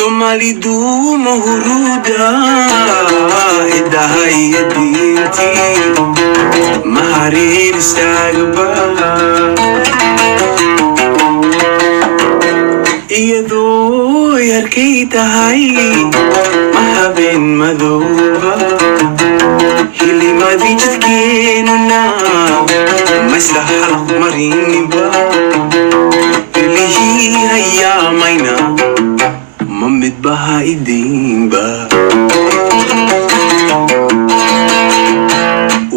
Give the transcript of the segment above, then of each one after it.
Somali duuma huruuda hidahaya diintii ma hareer istaagba iyadoo yarkay tahay ma habeen madooba hilimadii jidkeenuna ma isla halaq marininba ilihii hayaamayna midbaha idinba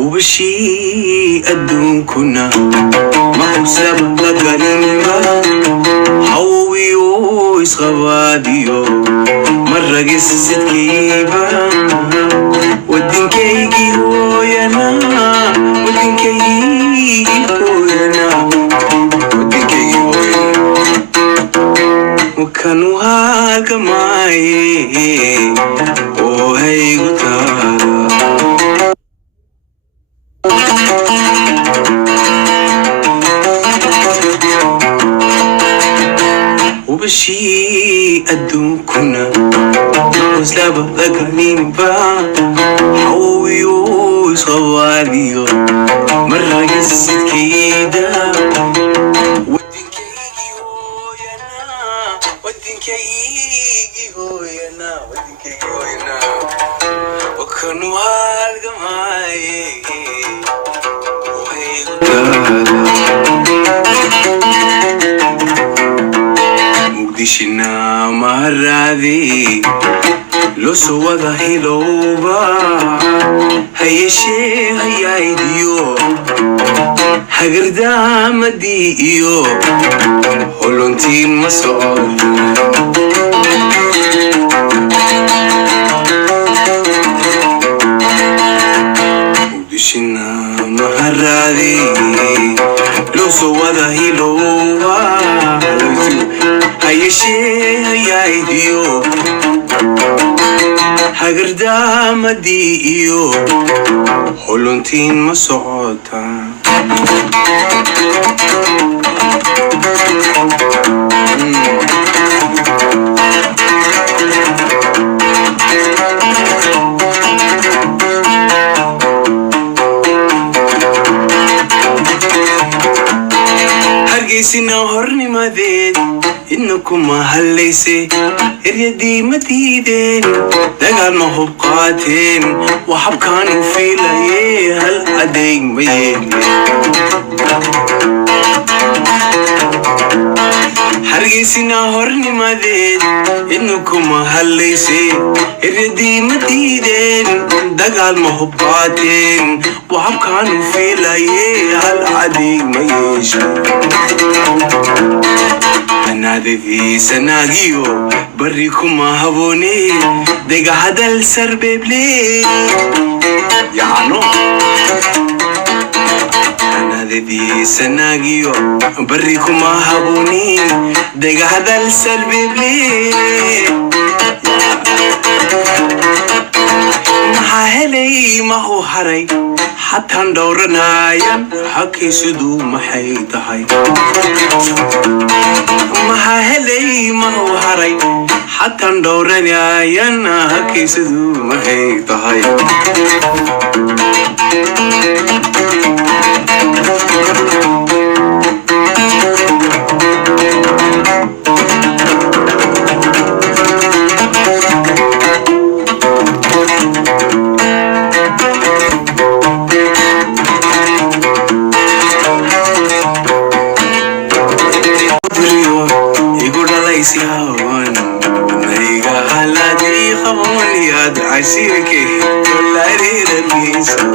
ubashii adduunkuna mahubsaba laganinba hawiyo isqabaadiyo maragis sidkiiba wadinkaygii hooyana wadinkaygii hooyana wadinkaygii hooyana wakanu halkamaye oo haygu taala ubashii adduunkuna mahuslaba laganinba hawiyo isqabaadiyo maragis sidkiida wakanu halkamaye oo haygu taala muqdishina maharaadi loo wada hilowba hayeshee hayaydiyo hagardaamadii iyo holontiin ma socdo muqdishina maharaadi loo wada hilowba hayeshee hayaydiyo hagardaamadii iyo holontiin ma socota hargeysina hornimadeed idnakuma hallayse eryadii ma diideen dagaal ma hub qaateen waa habkaan u fiilaye hal adeeg ma yeelin hargeysina hornimadeed idnakuma hallayse eryadii ma diideen dagaal ma hub qaateen waa habkaan u fiilaye hal adeeg ma yeeshin anadadii sanaagiyo bari kuma haboone dega hadal sarbeeble yaano anadadii sanaagiyo bari kuma haboone dega hadal sarbeeble maxaa helay mahu haray xataan dhowranaayan xakiisudu maxay tahay maxaa helay mahu haray xataan dhowranaayan xakiisudu maxay tahay عشيركي كل عرير البيسة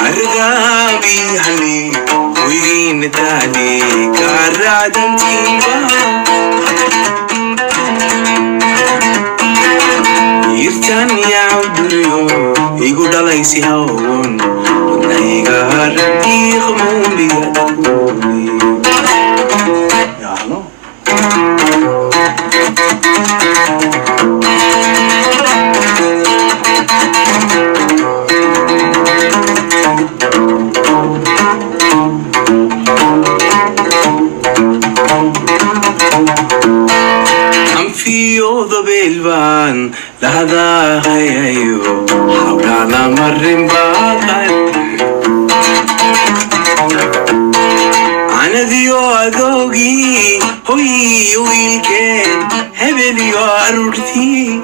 أرغابي هني وين تاني كاراد انتيبا يرتان يعود اليوم يقول الله يسيهون ونايقا هردي خمون بيادوني يعنو البان لهذا هيو حولنا مرن باقر أنا ذيو أذوقي هوي ويلكين هبلي وأرورتي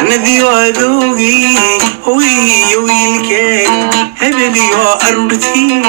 أنا ذيو أذوقي هوي ويلكين هبلي وأرورتي